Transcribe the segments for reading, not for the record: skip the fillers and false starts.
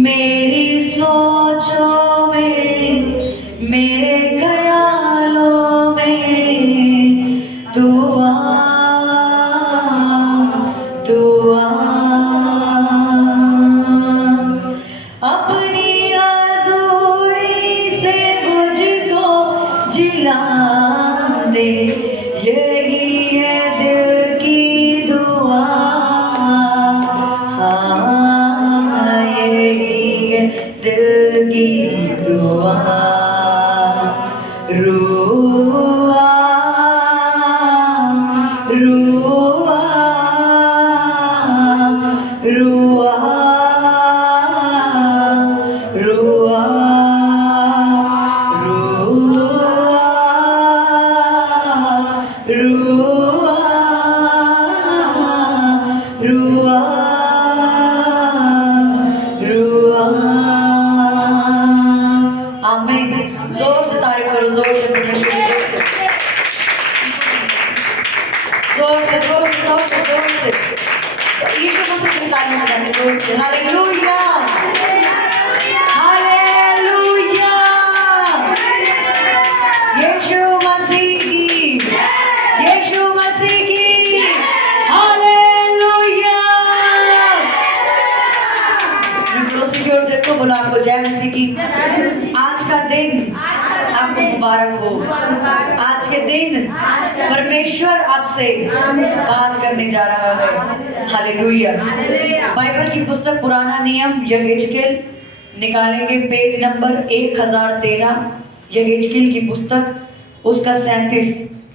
मेरी सोचों में, मेरे ख्यालों में तू आ अपनी आज़ोरी से मुझको जिला दे, यही है दिल की दुआ। हाँ, यही है दिल की दुआ। रुआ रुआ रुआ रुआ रुआ रुआ रुआ। आमीन। जोर से तारीफ करो, जोर से परमेश्वर की, जोर से जोर से जोर से जोर से जोर से यीशु मसीह की तारीफ करें जोर से। Hallelujah hallelujah. यीशु मसीह की, यीशु मसीह की हालेलुया। पड़ोसी की ओर देखो, बोला आपको जय मसीह की। आज का दिन आपको मुबारक हो। आज के दिन परमेश्वर आपसे बात करने जा रहा है। हालेलुया। बाइबल की पुस्तक पुराना नियम यहेजकेल निकालेंगे, पेज नंबर 1013। यहेजकेल की पुस्तक उसका 37,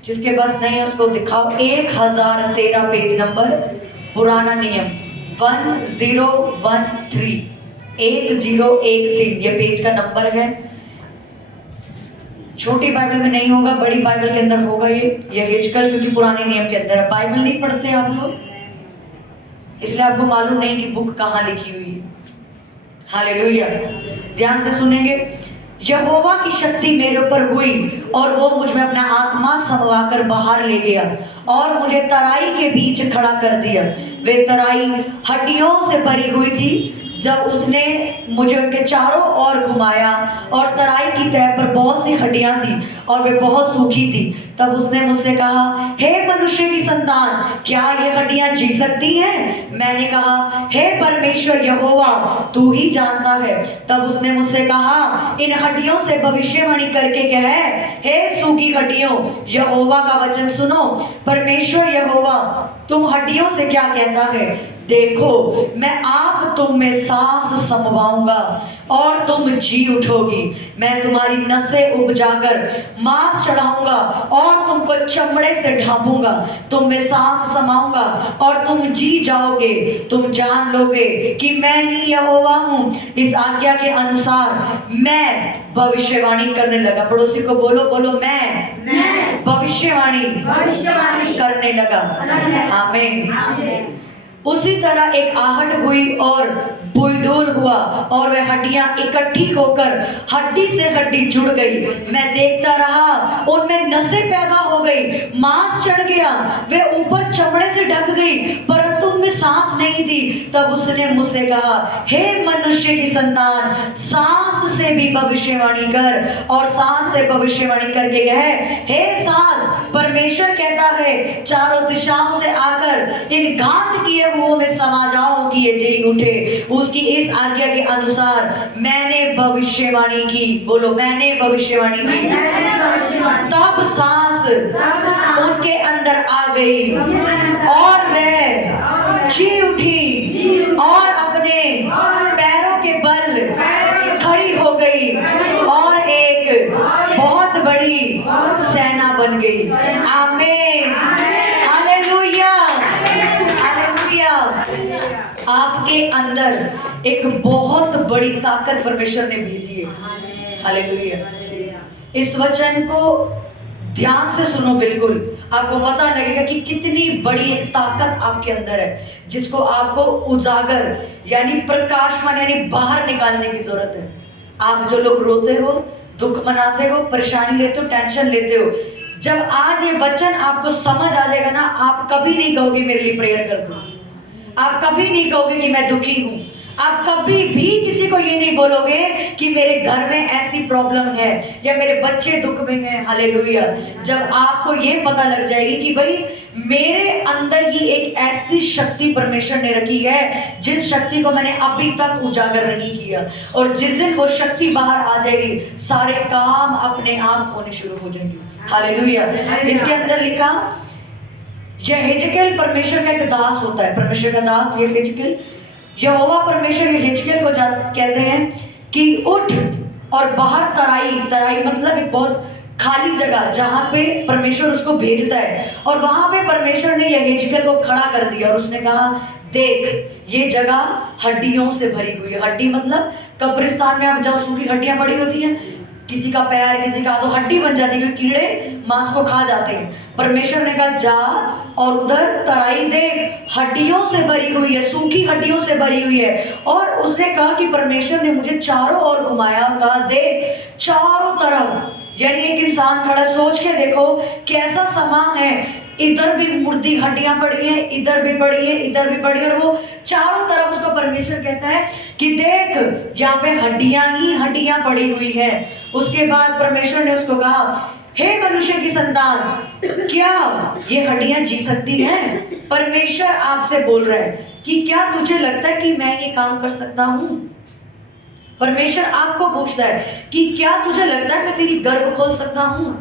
जिसके पास नहीं है उसको दिखाओ। 1013 पेज नंबर, पुराना नियम 1013 1013 ये पेज का नंबर है। छोटी बाइबल में नहीं होगा, बड़ी बाइबल के अंदर होगा ये यहेजकेल, क्योंकि पुराने नियम के अंदर है। बाइबल नहीं पढ़ते आप लोग, इसलिए आपको मालूम नहीं कि बुक कहाँ लिखी हुई है। हालेलुया। ध्यान से सुनेंगे। यहोवा की शक्ति मेरे ऊपर हुई और वो मुझ में अपना आत्मा समवाकर बाहर ले गया और मुझे तराई के बीच खड़ा कर दिया। वे तराई हड्डियों से भरी हुई थी। जब उसने मुझे उनके चारों ओर घुमाया और तराई की तह पर बहुत सी हड्डियां थी और वे बहुत सूखी थी, तब उसने मुझसे कहा, हे मनुष्य की संतान, क्या ये हड्डियां जी सकती हैं? मैंने कहा, हे परमेश्वर यहोवा, तू ही जानता है। तब उसने मुझसे कहा, इन हड्डियों से भविष्यवाणी करके कह, हे सूखी हड्डियों, यहोवा का वचन सुनो। परमेश्वर यहोवा तुम हड्डियों से क्या कहता है? देखो, मैं आप तुम में सांस समवाऊंगा और तुम जी उठोगी। मैं तुम्हारी नसें उपजाकर मांस चढ़ाऊंगा और तुमको चमड़े से ढांपूंगा। तुम में सांस समाऊंगा और तुम जी जाओगे। तुम जान लोगे कि मैं ही यहोवा हूँ। इस आज्ञा के अनुसार मैं भविष्यवाणी करने लगा। पड़ोसी को बोलो, बोलो मैं भविष्यवाणी करने लगा। आमीन। उसी तरह एक आहट हुई और बुलडोल हुआ और वह हड्डियां इकट्ठी होकर हड्डी से हड्डी जुड़ गई। मैं देखता रहा, उनमें नसें पैदा हो गई, मांस चढ़ गया, वे ऊपर चमड़े से ढक गई, परंतु उनमें सांस नहीं थी। तब उसने मुझसे कहा, हे मनुष्य की संतान, सांस से भी भविष्यवाणी कर और सांस से भविष्यवाणी करके कह, हे सांस, परमेश्वर कहता है, चारों दिशाओं से आकर इन घात किए मुंह में समा जाओ कि ये जी उठे। उसकी इस आज्ञा के अनुसार मैंने भविष्यवाणी की। बोलो, मैंने भविष्यवाणी की। तब सांस उनके अंदर आ गई और वे जी उठी और अपने पैरों के बल खड़ी हो गई और एक बहुत बड़ी सेना बन गई। आमीन। हालेलुया। आपके अंदर एक बहुत बड़ी ताकत परमेश्वर ने भेजी है। हालेलुया। इस वचन को ध्यान से सुनो, बिल्कुल आपको पता लगेगा कि कितनी बड़ी एक ताकत आपके अंदर है, जिसको आपको उजागर यानी प्रकाशमान यानी बाहर निकालने की जरूरत है। आप जो लोग रोते हो, दुख मनाते हो, परेशानी लेते हो, टेंशन लेते हो, जब आज ये वचन आपको समझ आ जाएगा ना, आप कभी नहीं कहोगे मेरे लिए प्रेयर कर दो, आप कभी नहीं कहोगे कि मैं दुखी हूं, आप कभी भी किसी को ये नहीं बोलोगे कि मेरे घर में ऐसी प्रॉब्लम है या मेरे बच्चे दुख में हैं। हालेलुया। जब आपको ये पता लग जाएगी कि भाई मेरे अंदर ही एक ऐसी शक्ति परमेश्वर ने रखी है जिस शक्ति को मैंने अभी तक उजागर नहीं किया, और जिस दिन वो शक्ति बाहर आ जाएगी सारे काम अपने आप होने शुरू हो जाएंगे। हालेलुया। इसके अंदर लिखा, यह हिजकिय्याह परमेश्वर का एक दास होता है, परमेश्वर का दास यह हिजकिय्याह, यहोवा परमेश्वर के हिजकिय्याह को कहते हैं कि उठ और बाहर तराई मतलब एक बहुत खाली जगह जहां पे परमेश्वर उसको भेजता है, और वहां पे परमेश्वर ने यह हिजकिय्याह को खड़ा कर दिया और उसने कहा देख ये जगह हड्डियों से भरी हुई है। हड्डी मतलब कब्रिस्तान में आप जाओ, सूखी हड्डियां पड़ी होती हैं, किसी का पैर किसी का तो हड्डी बन जाती है क्योंकि कीड़े मांस को खा जाते हैं। परमेश्वर ने कहा जा और उधर तराई देख, हड्डियों से भरी हुई है, सूखी हड्डियों से भरी हुई है। और उसने कहा कि परमेश्वर ने मुझे चारों ओर घुमाया और कहा देख चारों तरफ, यानी एक इंसान खड़ा, सोच के देखो कैसा समान है, इधर भी मुर्दी हड्डियां पड़ी हैं, इधर भी पड़ी है, इधर भी पड़ी है, और वो चारों तरफ उसको परमेश्वर कहता है कि देख यहाँ पे हड्डियां ही हड्डियां पड़ी हुई है। उसके बाद परमेश्वर ने उसको कहा हे मनुष्य की संतान, क्या ये हड्डियां जी सकती हैं? परमेश्वर आपसे बोल रहा है कि क्या तुझे लगता है कि मैं ये काम कर सकता हूँ? परमेश्वर आपको पूछता है कि क्या तुझे लगता है मैं तेरी गर्भ खोल सकता हूँ?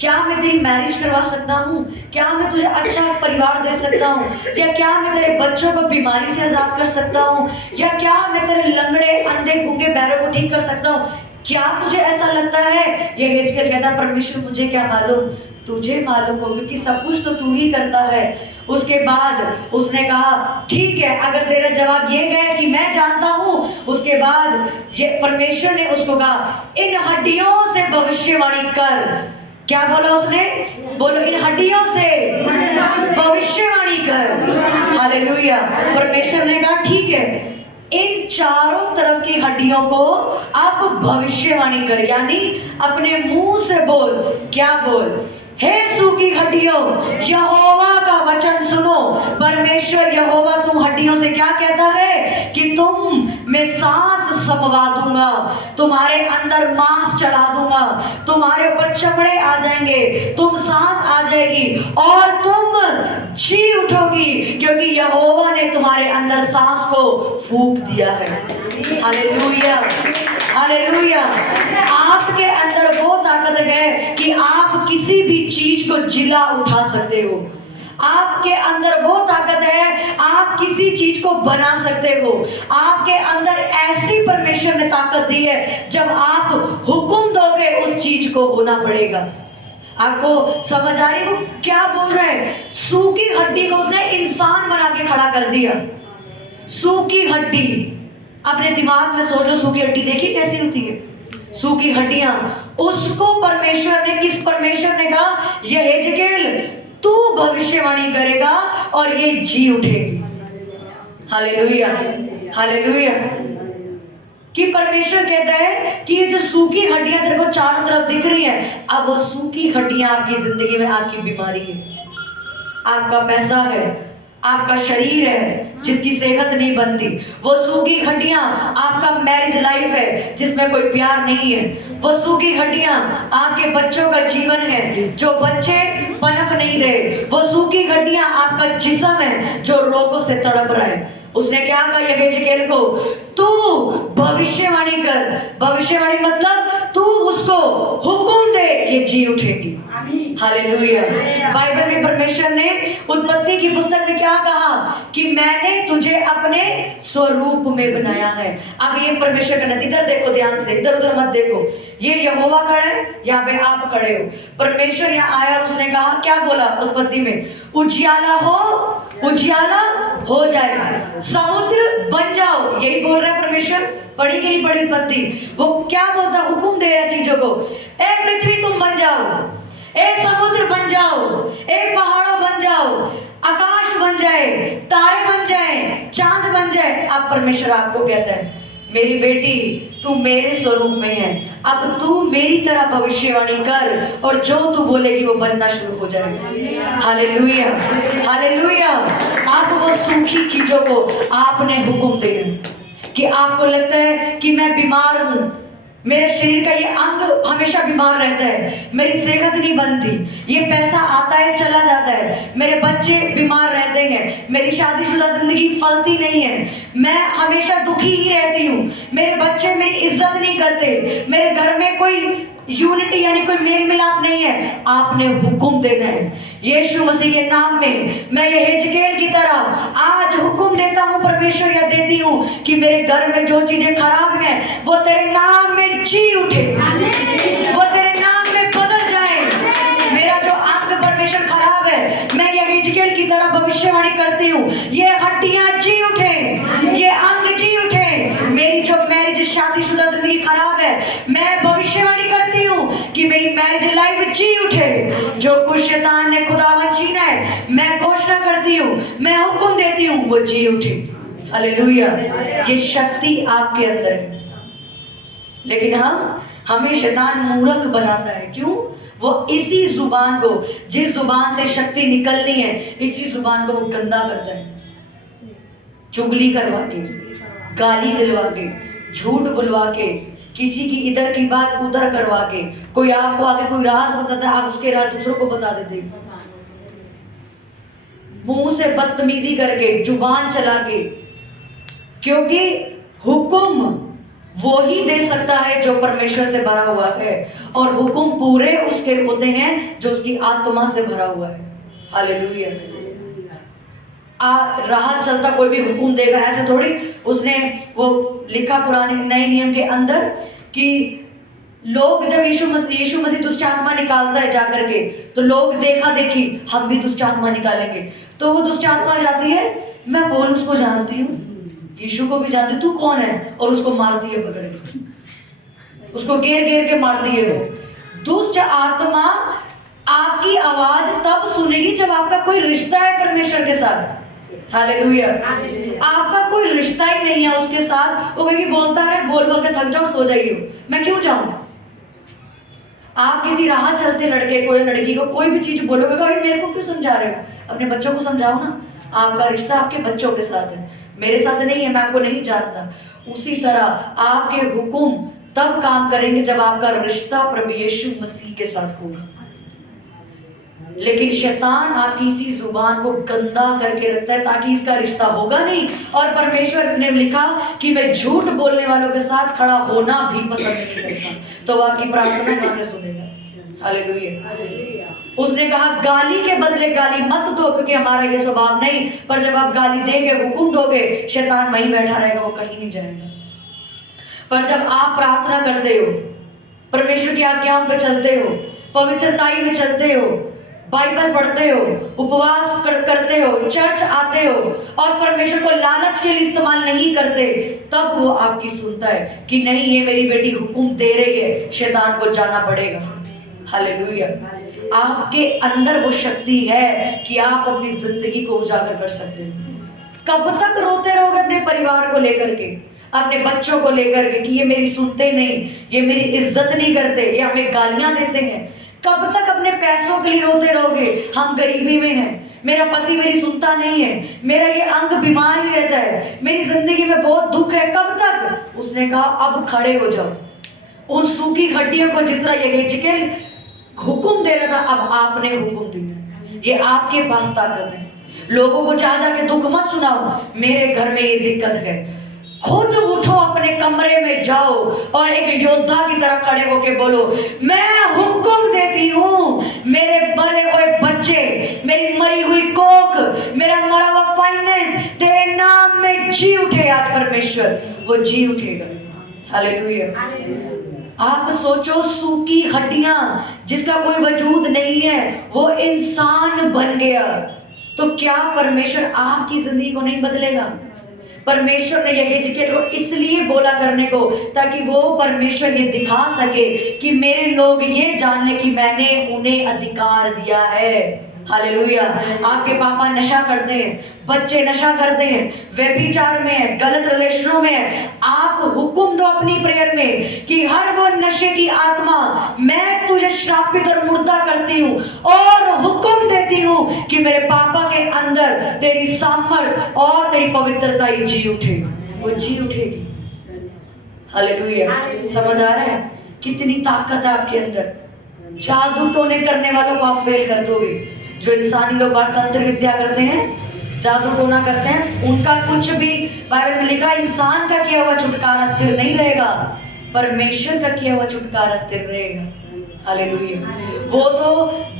क्या मैं तेरी मैरिज करवा सकता हूँ? क्या मैं तुझे अच्छा परिवार दे सकता हूँ? या क्या मैं तेरे बच्चों को बीमारी से आजाद कर सकता हूँ? या क्या मैं तेरे लंगड़े अंधे गूंगे बैरों को ठीक कर सकता हूँ? क्या तुझे ऐसा लगता है? ये हिजकिय्याह कहता है परमेश्वर मुझे क्या मालूम, तुझे मालूम हो क्योंकि सब कुछ तो तू ही करता है। उसके बाद उसने कहा ठीक है, अगर तेरा जवाब ये है कि मैं जानता हूँ, उसके बाद ये परमेश्वर ने उसको कहा इन हड्डियों से भविष्यवाणी कर। क्या बोला उसने? बोलो इन हड्डियों से भविष्यवाणी कर। हालेलुया। परमेश्वर ने कहा ठीक है, इन चारों तरफ की हड्डियों को आप भविष्यवाणी कर, यानी अपने मुंह से बोल। क्या बोल? हे सूखी हड्डियों, यहोवा का वचन सुनो। परमेश्वर यहोवा तुम हड्डियों से क्या कहता है कि तुम मैं सांस समवा दूंगा, तुम्हारे अंदर मांस चढ़ा दूंगा, तुम्हारे ऊपर चमड़े आ जाएंगे, तुम सांस आ जाएगी और तुम जी उठोगी, क्योंकि यहोवा ने तुम्हारे अंदर सांस को फूंक दिया है। Hallelujah, hallelujah. आपके अंदर वो ताकत है कि आप किसी भी चीज को जिला उठा सकते हो। आपके अंदर वो ताकत है, आप किसी चीज को बना सकते हो। आपके अंदर ऐसी परमेश्वर ने ताकत दी है, जब आप हुक्म दोगे उस चीज को होना पड़ेगा। आपको समझ आ रही वो क्या बोल रहा है? सूखी हड्डी को उसने इंसान बना के खड़ा कर दिया। सूखी हड्डी, अपने दिमाग में सोचो, सूखी हड्डी देखी कैसी होती है? सूखी हड्डियां, उसको परमेश्वर ने, किस परमेश्वर ने कहा ये हिजकिय्याह तू भविष्यवाणी करेगा और ये जी उठेगी। Hallelujah, hallelujah. कि परमेश्वर कहता है कि ये जो सूखी हड्डियां तेरे को चारों तरफ दिख रही है, अब वो सूखी हड्डियां आपकी जिंदगी में आपकी बीमारी है, आपका पैसा है, आपका शरीर है जिसकी सेहत नहीं बनती, वो सूखी हड्डियां आपका मैरिज लाइफ है जिसमें कोई प्यार नहीं है, वो सूखी हड्डियां आपके बच्चों का जीवन है जो बच्चे पनप नहीं रहे, वो सूखी हड्डियां आपका जिस्म है जो रोगों से तड़प रहा है। उसने क्या कहा ये हिजकिय्याह को, तू भविष्यवाणी कर। भविष्यवाणी मतलब तू उसको हुक्म दे, ये जी उठेगी। हालेलुया। बाइबल में परमेश्वर ने उत्पत्ति की पुस्तक में क्या कहा कि मैंने तुझे अपने स्वरूप में बनाया है। अब ये परमेश्वर का नतीजा देखो ध्यान से, इधर उधर मत देखो। ये यहोवा खड़ा है, यहाँ पे आप खड़े हो। परमेश्वर यहाँ आया और उसने कहा, क्या बोला उत्पत्ति में? उजियाला हो, उजियाला हो जाए, समुद्र बन जाओ। यही बोल रहा है परमेश्वर। पढ़ी कि नहीं पढ़ी उत्पत्ति? वो क्या बोलता, हुक्म दे रहा है चीजों को, ए पृथ्वी तुम बन जाओ, एक समुद्र बन जाओ, एक पहाड़ों बन जाओ, आकाश बन जाए, तारे बन जाए, चांद बन जाए। अब परमेश्वर आपको कहता है मेरी बेटी तू मेरे स्वरूप में है, अब तू मेरी तरह भविष्यवाणी कर और जो तू बोलेगी वो बनना शुरू हो जाएगा। Hallelujah, hallelujah. आप वो सूखी चीजों को आपने हुक्म देना कि आपको लगता है कि मैं बीमार हूं, मेरे शरीर का ये अंग हमेशा बीमार रहता है, मेरी सेहत नहीं बनती, ये पैसा आता है चला जाता है, मेरे बच्चे बीमार रहते हैं, मेरी शादीशुदा जिंदगी फलती नहीं है, मैं हमेशा दुखी ही रहती हूँ, मेरे बच्चे मेरी इज्जत नहीं करते, मेरे घर में कोई यूनिटी यानी कोई मेल मिलाप नहीं है। आपने हुक्म देना है यीशु मसीह के नाम में। मैं ये हिजकेल की तरह आज हुक्म देता हूँ परमेश्वर, या देती हूँ कि मेरे घर में जो चीजें खराब हैं वो तेरे नाम में जी उठे, वो तेरे नाम में बदल जाए। मेरा जो अंग परमेश्वर खराब है, मैं ये हिजकेल की तरह भविष्यवाणी करती हूँ, ये हड्डियां जी उठे, ये अंग जी उठे। मेरी जो मैरिज शादीशुदा जिंदगी खराब है, मैं भविष्यवाणी करती हूँ कि मेरी मैरिज लाइफ जी उठे। जो कुछ शैतान ने खुदावन छीना है, मैं घोषणा करती हूँ, मैं हुक्म देती हूँ, वो जी उठे। हालेलुया। ये शक्ति आपके अंदर है, लेकिन हमें शैतान मूर्ख बनाता है। क्यों? वो इसी जुबान को, जिस जुबान से शक्ति निकलनी है, इसी जुबान को वो गंदा करता है। चुगली करवा के, गाली दिलवा के, झूठ बुलवा के, किसी की इधर की बात उधर करवा के, कोई आपको आके कोई राज बताता है, आप उसके राज दूसरों को बता देते, मुंह से बदतमीजी करके, जुबान चला के। क्योंकि हुक्म वो ही दे सकता है जो परमेश्वर से भरा हुआ है, और हुक्म पूरे उसके होते हैं जो उसकी आत्मा से भरा हुआ है। हालेलुया। राह चलता कोई भी हुक्म देगा ऐसे थोड़ी। उसने वो लिखा पुराने नए नियम के अंदर कि लोग जब यीशु मसीह दुष्ट आत्मा निकालता है जाकर के, तो लोग देखा देखी हम भी दुष्ट आत्मा निकालेंगे। तो वो दुष्ट आत्मा जाती है, मैं पौलुस को जानती हूँ, यीशु को भी जानती, तू कौन है, और उसको मारती है पकड़ के, उसको घेर घेर के मारती है। वो दुष्ट आत्मा आपकी आवाज तब सुनेगी जब आपका कोई रिश्ता है परमेश्वर के साथ। हालेलुया। आपका कोई रिश्ता ही नहीं है उसके साथ, वो कहेगी बोलता है, बोल बोल के थक जाओ, सो जाइए, मैं क्यों जाऊं। आप किसी राह चलते लड़के को या लड़की को कोई भी चीज बोलोगे, भाई मेरे को क्यों समझा रहे हो, अपने बच्चों को समझाओ ना। आपका रिश्ता आपके बच्चों के साथ है, मेरे साथ नहीं है, मैं आपको नहीं जानता। उसी तरह आपके हुक्म तब काम करेंगे जब आपका रिश्ता प्रभु यीशु मसीह के साथ होगा। लेकिन शैतान आपकी इसी जुबान को गंदा करके रखता है ताकि इसका रिश्ता होगा नहीं। और परमेश्वर ने लिखा कि मैं झूठ बोलने वालों के साथ खड़ा होना भी पसंद नहीं करता, तो वो आपकी प्रार्थना कहां से सुनेगा। हालेलुया। उसने कहा गाली के बदले गाली मत दो, क्योंकि हमारा ये स्वभाव नहीं, पर जब आप गाली देंगे, हुक्म दोगे, शैतान वहीं बैठा रहेगा, वो कहीं नहीं जाएगा। पर जब आप प्रार्थना करते हो, परमेश्वर की आज्ञाओं पे चलते हो, पवित्रताई में चलते हो, बाइबल पढ़ते हो, उपवास करते हो, चर्च आते हो और परमेश्वर को लालच के लिए इस्तेमाल नहीं करते, तब वो आपकी सुनता है कि नहीं ये मेरी बेटी हुक्म दे रही है, शैतान को जाना पड़ेगा। हालेलुया। आपके अंदर वो शक्ति है कि आप अपनी जिंदगी को उजागर कर सकते हो। कब तक रोते रहोगे अपने परिवार को लेकर के, अपने बच्चों को लेकर के कि ये मेरी सुनते नहीं, ये मेरी इज्जत नहीं करते, ये हमें गालियां देते हैं। कब तक अपने पैसों के लिए रोते रहोगे, हम गरीबी में हैं, मेरा पति मेरी सुनता नहीं है, मेरा ये अंग बीमार ही रहता है, मेरी जिंदगी में बहुत दुख है। कब तक? उसने कहा अब खड़े हो जाओ। उन सूखी हड्डियों को जिस तरह ये हिजकेल हुक्म दे रहा था, अब आपने हुक्म दिया। ये आपके पास ताकत है। लोगों को जा जाके दुख मत सुनाओ, मेरे घर में ये दिक्कत है। खुद उठो, अपने कमरे में जाओ और एक योद्धा की तरह खड़े होके बोलो, मैं हुक्म देती हूँ, मेरे मरे हुए बच्चे, मेरी मरी हुई कोख, मेरा मरा हुआ फाइनेंस तेरे नाम में जी उठे। आज परमेश्वर वो जी उठेगा। हालेलुया। आप सोचो, सूखी हड्डियां जिसका कोई वजूद नहीं है, वो इंसान बन गया, तो क्या परमेश्वर आपकी जिंदगी को नहीं बदलेगा? परमेश्वर ने यहेजकेल को इसलिए बोला करने को, ताकि वो परमेश्वर ये दिखा सके कि मेरे लोग ये जानने की मैंने उन्हें अधिकार दिया है। हालेलुया। आपके पापा नशा करते हैं, बच्चे नशा करते हैं, व्यभिचार में है, गलत रिलेशनों में है, आप हुक्म दो अपनी प्रेयर में कि हर वो नशे की आत्मा मैं तुझे श्रापित और मुर्दा करती हूँ और हुक्म देती हूँ कि मेरे पापा के अंदर तेरी सामर्थ और तेरी पवित्रता ही जी उठेगी, वो जी उठेगी। हालेलुया। समझ आ रहा है कितनी ताकत है आपके अंदर। जादू टोने करने वालों को आप फेल कर दोगे। जो इंसानी लोग तंत्र विद्या करते हैं, जादू टोना करते हैं, उनका कुछ भी बाइबल में लिखा है, इंसान का किया हुआ छुटकारा स्थिर नहीं रहेगा, परमेश्वर का किया हुआ छुटकारा स्थिर रहेगा। हालेलुया। वो तो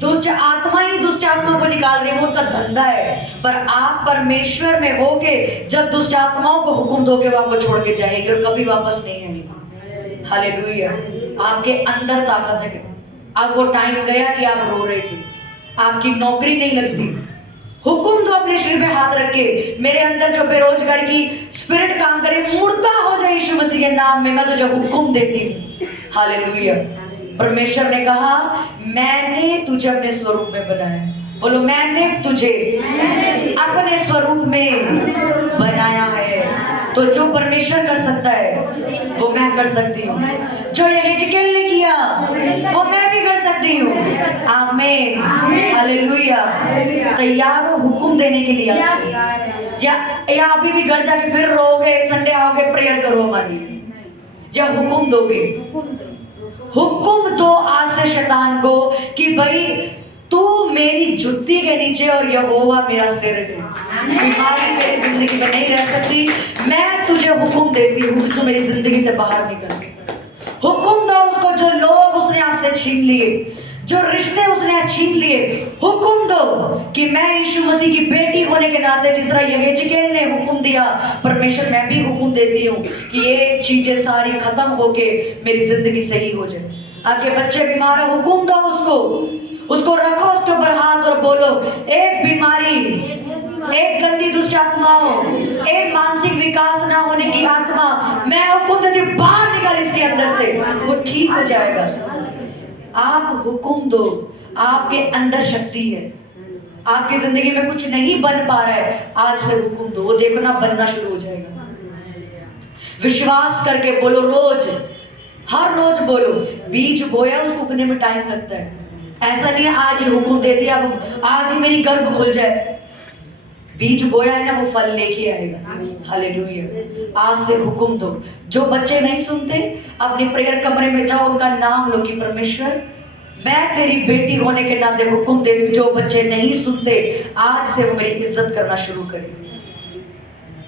दुष्ट आत्मा ही दुष्ट आत्मा को निकाल रही है, वो उनका धंधा है, पर आप परमेश्वर में होके जब दुष्ट आत्माओं को हुक्म दोगे वो आपको छोड़ के जाएगी और कभी वापस नहीं आएगी। हालेलुया। आपके अंदर ताकत है। अब वो टाइम गया कि आप रो रहे थे, आपकी नौकरी नहीं लगती, हुक्म दो अपने सिर पे हाथ रख के, मेरे अंदर जो बेरोजगारी की स्पिरिट काम करे मुर्दा हो जाए यीशु मसीह के नाम में, मैं तुझे हुक्म देती हूँ। हालेलुया। परमेश्वर ने कहा मैंने तुझे अपने स्वरूप में बनाया। बोलो मैंने तुझे अपने स्वरूप में बनाया है। तो जो परमेश्वर कर सकता है वो मैं कर सकती हूँ, जो यहेजकेल ने किया वो मैं भी कर सकती हूँ। आमीन। हालेलुया। तैयार हो हुक्म देने के लिए या अभी भी घर जाके फिर रोगे, संडे आओगे प्रेयर करो हमारे लिए, या हुक्म दोगे? हुक्म दो आज से शैतान को कि भाई तू मेरी जुत्ती के नीचे और यहोवा मेरा सिर है। बीमारी मेरी जिंदगी में नहीं रह सकती। मैं तुझे हुक्म देती हूँ कि तू मेरी जिंदगी से बाहर निकल। हुक्म दो उसको, जो लोग उसने आपसे छीन लिए, जो रिश्ते उसने छीन लिए, हुक्म दो कि मैं यीशु मसीह की बेटी होने के नाते जिस तरह यहेजकेल ने हुक्म दिया, परमेश्वर मैं भी हुक्म देती हूँ कि ये चीजें सारी खत्म होके मेरी जिंदगी सही हो जाए। आपके बच्चे बीमार है, हुक्म दो उसको रखो उसके ऊपर हाथ और बोलो एक बीमारी, एक गंदी दुष्ट आत्माओं, एक मानसिक विकास ना होने की आत्मा, मैं हुक्म देती हूँ बाहर निकाल इसके अंदर से, वो ठीक हो जाएगा। आप हुक्म दो, आपके अंदर शक्ति है। आपकी जिंदगी में कुछ नहीं बन पा रहा है, आज से हुक्म दो, वो देखो ना बनना शुरू हो जाएगा। विश्वास करके बोलो, रोज हर रोज बोलो। बीज बोया उसको उगने में टाइम लगता है। ऐसा नहीं है आज ही हुक्म दे दिया अब आज ही मेरी गर्भ खुल जाए। बीज बोया है ना वो फल लेके आएगा। हालेलुया। आज से हुक्म दो। जो बच्चे नहीं सुनते अपनी प्रेयर कमरे में जाओ, उनका नाम लो कि परमेश्वर मैं तेरी बेटी होने के नाते हुक्म देती हूँ, जो बच्चे नहीं सुनते आज से वो मेरी इज्जत करना शुरू करें।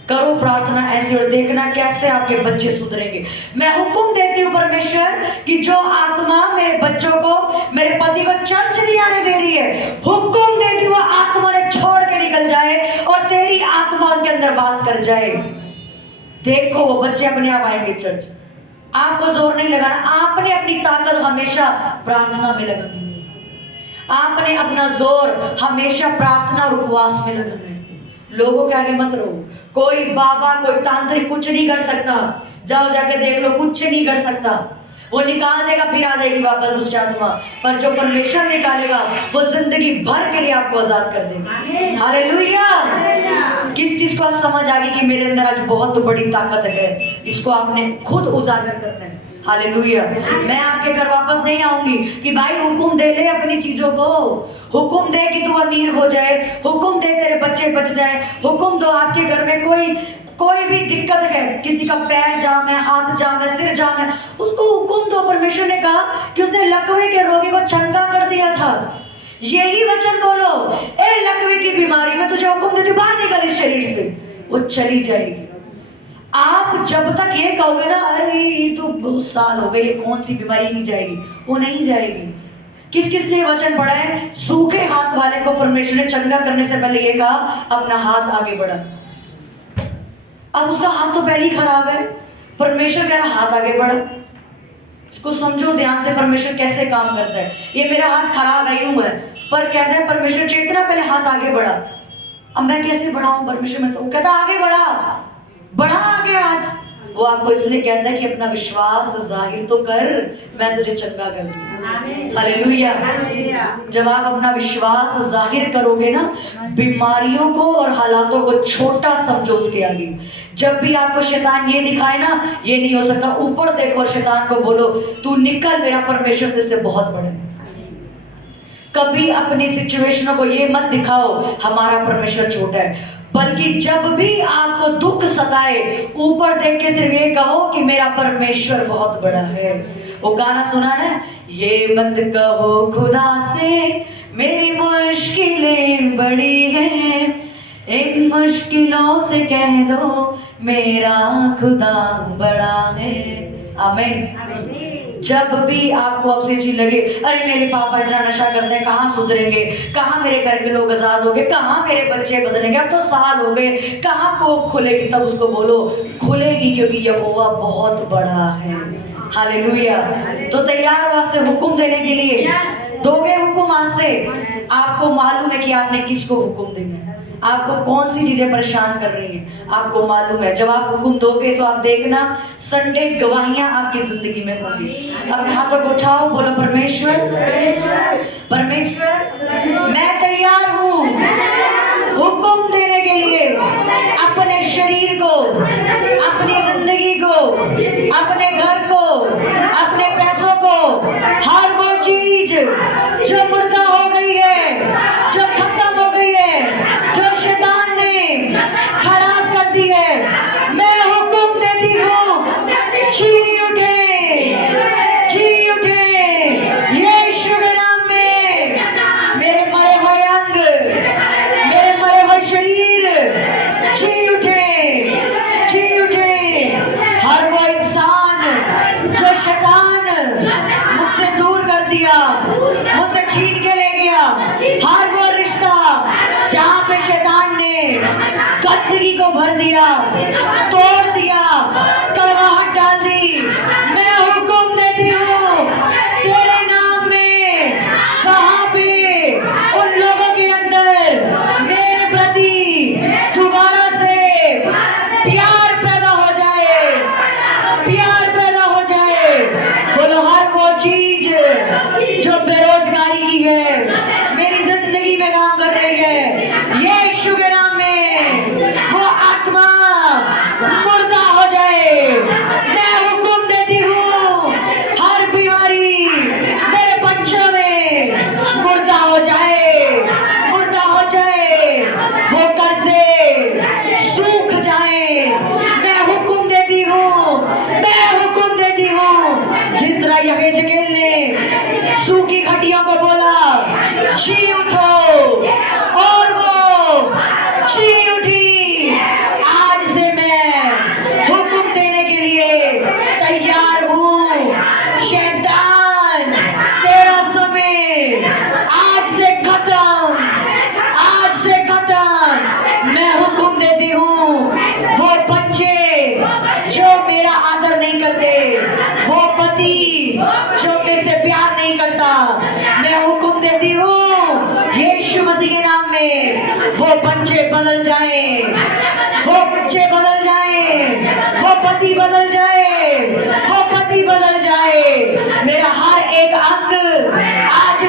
करो प्रार्थना ऐसे और देखना कैसे आपके बच्चे सुधरेंगे। मैं हुक्म देती हूँ परमेश्वर कि जो आत्मा मेरे बच्चों को, मेरे पति को चर्च नहीं आने दे रही है, हुक्म देती हूँ आत्मा ने छोड़ के निकल जाए और तेरी आत्मा उनके अंदर वास कर जाए। देखो वो बच्चे अपने आप आएंगे चर्च। आपको जोर नहीं लगाना, आपने अपनी ताकत हमेशा प्रार्थना में लगानी है। आपने अपना जोर हमेशा प्रार्थना और उपवास में लगाना है। लोगों के आगे मत रहो। कोई बाबा कोई तांत्रिक कुछ नहीं कर सकता। जाओ जाके देख लो, कुछ नहीं कर सकता। वो निकाल देगा फिर आ जाएगी वापस दुष्ट आत्मा, पर जो परमेश्वर निकालेगा वो जिंदगी भर के लिए आपको आजाद कर देगा। हालेलुया। किस चीज को आज समझ आ गई कि मेरे अंदर आज बहुत बड़ी ताकत है, इसको आपने खुद उजागर करना है। हालेलुया। मैं आपके घर वापस नहीं आऊंगी कि भाई हुक्म दे ले अपनी चीजों को, हुक्म दे कि तू अमीर हो जाए, हुक्म दे तेरे बच्चे बच जाए, हुक्म दो आपके घर में कोई भी दिक्कत है, किसी का पैर जाम है, हाथ जाम है, सिर जाम है, उसको हुक्म दो। परमेश्वर ने कहा कि उसने लकवे के रोगी को चंगा कर दिया था। यही वचन बोलो, ए लकवे की बीमारी में तुझे हुक्म देती हूं बाहर निकल इस शरीर से, वो चली जाएगी। आप जब तक ये कहोगे ना अरे ये तो बहुत साल हो गए, ये कौन सी बीमारी नहीं जाएगी, वो नहीं जाएगी। किस किस ने वचन पढ़ा है? सूखे हाथ वाले को परमेश्वर ने चंगा करने से पहले ये कहा अपना हाथ आगे बढ़ा। अब उसका हाथ तो पहले ही खराब है, परमेश्वर कह रहा हाथ आगे बढ़ा। इसको समझो ध्यान से परमेश्वर कैसे काम करता है। ये मेरा हाथ खराब है यूं है, पर कहता है परमेश्वर चेतना पहले हाथ आगे बढ़ा। अब मैं कैसे बढ़ाऊं परमेश्वर में, तो वो कहता आगे बढ़ा। बड़ा आ गया आज, वो आपको इसलिए कहता है कि अपना विश्वास जाहिर तो कर, मैं तुझे चंगा कर दूंगा। हालेलुया। जब आप अपना विश्वास जाहिर करोगे ना, बीमारियों को और हालातों को छोटा समझो उसके आगे। जब भी आपको शैतान ये दिखाए ना, ये नहीं हो सकता, ऊपर देखो और शैतान को बोलो तू निकल, मेरा परमेश्वर तुझसे बहुत बड़ा है। कभी अपनी सिचुएशनों को ये मत दिखाओ हमारा परमेश्वर छोटा है, बल्कि जब भी आपको दुख सताए, ऊपर देख के सिर्फ ये कहो कि मेरा परमेश्वर बहुत बड़ा है। वो गाना सुना ना, ये मत कहो खुदा से मेरी मुश्किलें बड़ी हैं, इन मुश्किलों से कह दो मेरा खुदा बड़ा है। आमीन। जब भी आपको अब से चीज लगे, अरे मेरे पापा इतना नशा करते हैं, कहाँ सुधरेंगे, कहाँ मेरे घर के लोग आजाद हो गए, कहाँ मेरे बच्चे बदलेंगे, अब तो साल हो गए, कहाँ को खुलेगी, तब उसको बोलो खुलेगी, क्योंकि यहोवा बहुत बड़ा है। हालेलुया। तो तैयार हो आज से हुक्म देने के लिए? दोगे हुक्म आज से? आपको मालूम है कि आपने किसको हुक्म देना है, आपको कौन सी चीजें परेशान कर रही हैं, आपको मालूम है। जब आप हुक्म दोगे तो आप देखना संडे गवाहियां आपकी जिंदगी में होंगी। अपने हाथों को उठाओ, बोलो परमेश्वर, परमेश्वर मैं तैयार हूँ हुक्म देने के लिए, अपने शरीर को, अपनी जिंदगी को, अपने घर को, अपने पैसों को, हर वो चीज जो मुर्दा हो गई है, जो खत्म हो गई है, जो शैतान ने खराब कर दी है, मैं हुक्म देती हूँ, जी उठे, जी उठे, यीशु के नाम में। मेरे मरे हुए अंग, मेरे मरे हुए शरीर जी उठे, जी उठे। हर वो इंसान जो शैतान मुझसे दूर कर दिया, मुझसे छीन के ले गया, हर वो रिश्ता जहाँ पे शैतान ने गंदगी को भर दिया, तोड़ दिया, कड़वाहट डाल दी, मैं हुक्म देती हूँ तेरे नाम में, कहाँ पे उन लोगों के अंदर मेरे प्रति दोबारा से प्यार पैदा हो जाए, प्यार पैदा हो जाए। बोलो हर वो चीज जो बेरोजगारी की है, मेरी जिंदगी में काम कर रही है, यीशु के नाम में वो आत्मा मुर्दा हो जाए। मैं हुक्म देती हूँ हर बीमारी मेरे बच्चों में मुर्दा हो जाए, मुर्दा हो जाए, वो कर्जे सूख जाए। मैं हुक्म देती हूँ, मैं हुक्म देती हूँ, जिस तरह यहेजकेल ने सूखी घटियों को बोला जी उठो, और वो जी उठी। आज से मैं हुक्म देने के लिए तैयार हूँ। शैतान तेरा समय आज से खत्म, आज से खत्म। मैं हुक्म देती हूँ वो बच्चे जो मेरा आदर नहीं करते, वो पति जो मेरे से प्यार नहीं करता, मैं हुक्म देती हूँ यीशु मसीह के नाम में वो बच्चे बदल जाएं, वो बच्चे बदल जाएं, वो पति बदल जाए, वो पति बदल जाए। मेरा हर एक अंग आज